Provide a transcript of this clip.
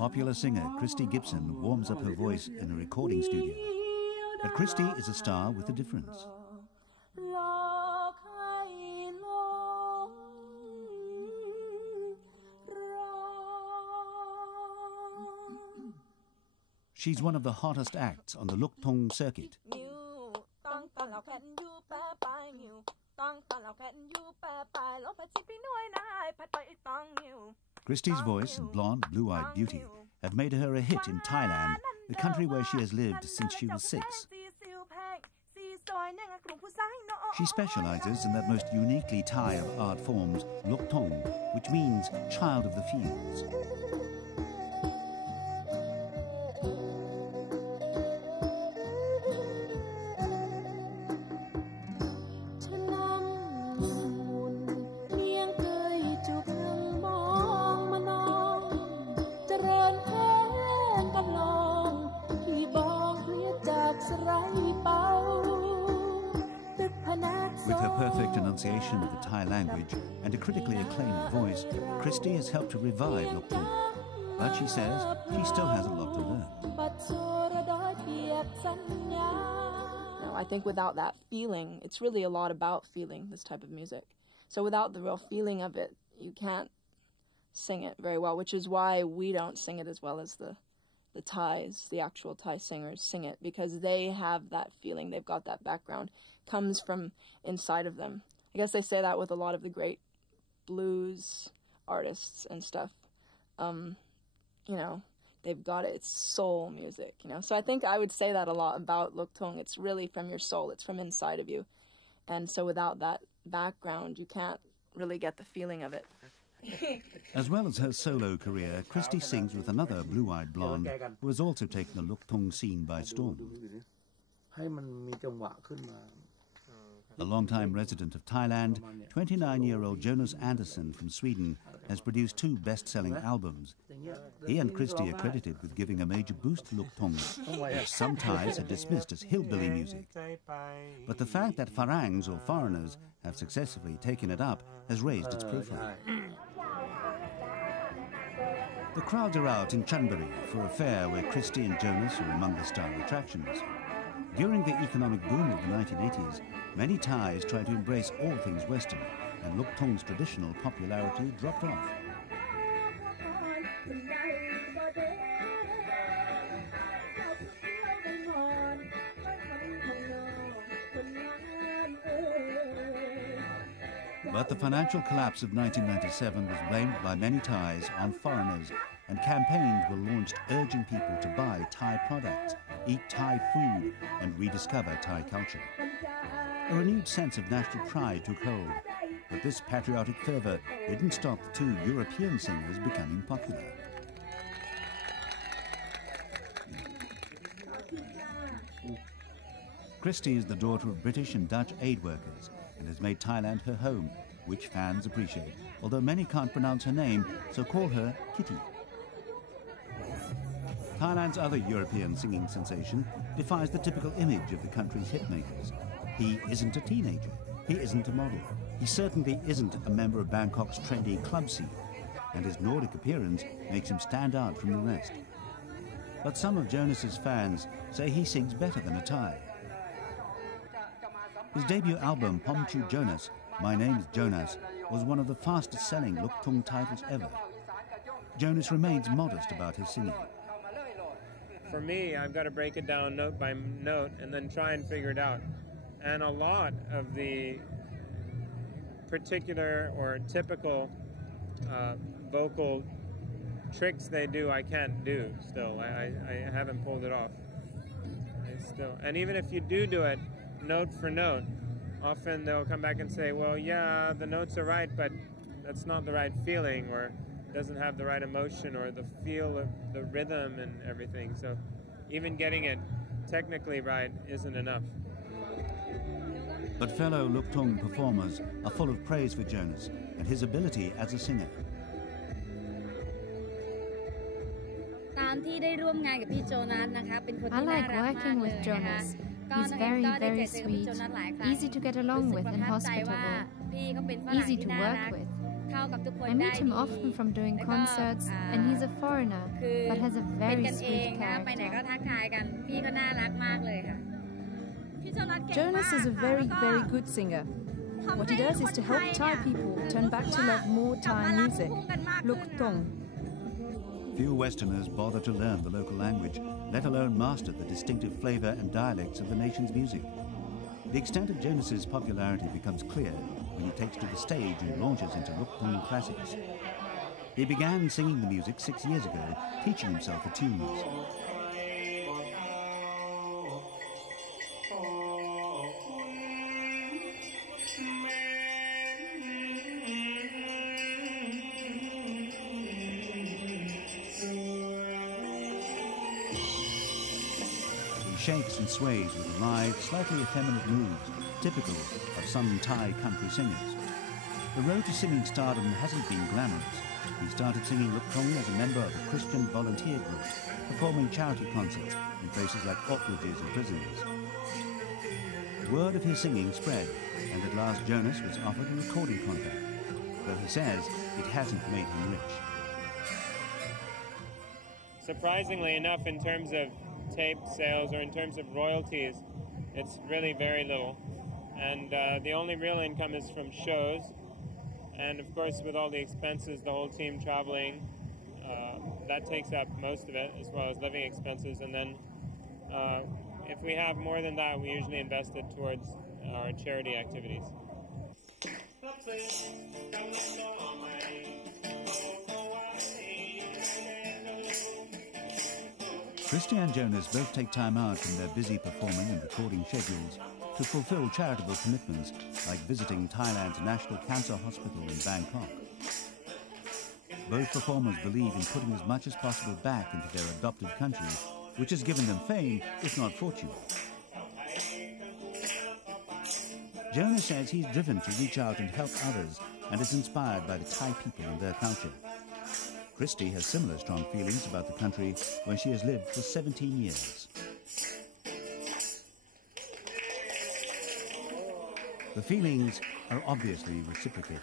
Popular singer Christy Gibson warms up her voice in a recording studio. But Christy is a star with a difference. She's one of the hottest acts on the Luk Thung circuit. Christy's voice and blonde, blue-eyed beauty have made her a hit in Thailand, the country where she has lived since she was 6. She specializes in that most uniquely Thai of art forms, Luk Thung, which means child of the fields. With her perfect enunciation of the Thai language and a critically acclaimed voice, Christy has helped to revive Luk Thung. But she says she still has a lot to learn. I think without that feeling, it's really a lot about feeling this type of music. So without the real feeling of it, you can't sing it very well, which is why we don't sing it as well as the Thais, the actual Thai singers sing it, because they have that feeling, they've got that background, comes from inside of them. I guess they say that with a lot of the great blues artists and stuff. You know, they've got it, it's soul music, you know. So I think I would say that a lot about Luk Thung. It's really from your soul, it's from inside of you. And so without that background, you can't really get the feeling of it. As well as her solo career, Christy sings with another blue-eyed blonde who has also taken the Luk Thung scene by storm. A long-time resident of Thailand, 29-year-old Jonas Anderson from Sweden has produced 2 best-selling albums. He and Christy are credited with giving a major boost to Luk Thung, which some Thais had dismissed as hillbilly music. But the fact that Farangs or foreigners have successfully taken it up has raised its profile. The crowds are out in Chunbury for a fair where Christy and Jonas are among the star attractions. During the economic boom of the 1980s, many Thais tried to embrace all things Western, and Luk Thung's traditional popularity dropped off. But the financial collapse of 1997 was blamed by many Thais on foreigners, and campaigns were launched urging people to buy Thai products, eat Thai food, and rediscover Thai culture. A renewed sense of national pride took hold, but this patriotic fervour didn't stop the 2 European singers becoming popular. Christy is the daughter of British and Dutch aid workers and has made Thailand her home, which fans appreciate, although many can't pronounce her name, so call her Kitty. Thailand's other European singing sensation defies the typical image of the country's hitmakers. He isn't a teenager, he isn't a model, he certainly isn't a member of Bangkok's trendy club scene, and his Nordic appearance makes him stand out from the rest. But some of Jonas's fans say he sings better than a Thai. His debut album, Pomchu Jonas, My Name's Jonas, was one of the fastest-selling Luk Thung titles ever. Jonas remains modest about his singing. For me, I've got to break it down note by note and then try and figure it out. And a lot of the particular or typical vocal tricks they do, I can't do still. I haven't pulled it off. And even if you do it note for note, often they'll come back and say, well, yeah, the notes are right, but that's not the right feeling, or doesn't have the right emotion or the feel of the rhythm and everything. So even getting it technically right isn't enough. But fellow Luk Thung performers are full of praise for Jonas and his ability as a singer. I like working with Jonas. He's very, very sweet, easy to get along with and hospitable, easy to work with. I meet him often from doing concerts, and he's a foreigner, but has a very sweet character. Jonas is a very, very good singer. What he does is to help Thai people turn back to love more Thai music. Luk Thung. Few Westerners bother to learn the local language, let alone master the distinctive flavour and dialects of the nation's music. The extent of Jonas's popularity becomes clear when he takes to the stage and launches into Luk Thung classics. He began singing the music 6 years ago, teaching himself the tunes. Shakes and sways with lithe, slightly effeminate moves, typical of some Thai country singers. The road to singing stardom hasn't been glamorous. He started singing Luk Thung as a member of a Christian volunteer group, performing charity concerts in places like orphanages and prisons. Word of his singing spread, and at last Jonas was offered a recording contract, though he says it hasn't made him rich. Surprisingly enough, in terms of tape sales or in terms of royalties, it's really very little, and the only real income is from shows, and of course with all the expenses, the whole team traveling, that takes up most of it, as well as living expenses, and then if we have more than that, we usually invest it towards our charity activities. Christy and Jonas both take time out from their busy performing and recording schedules to fulfill charitable commitments like visiting Thailand's National Cancer Hospital in Bangkok. Both performers believe in putting as much as possible back into their adopted country, which has given them fame, if not fortune. Jonas says he's driven to reach out and help others and is inspired by the Thai people and their culture. Christy has similar strong feelings about the country where she has lived for 17 years. The feelings are obviously reciprocated.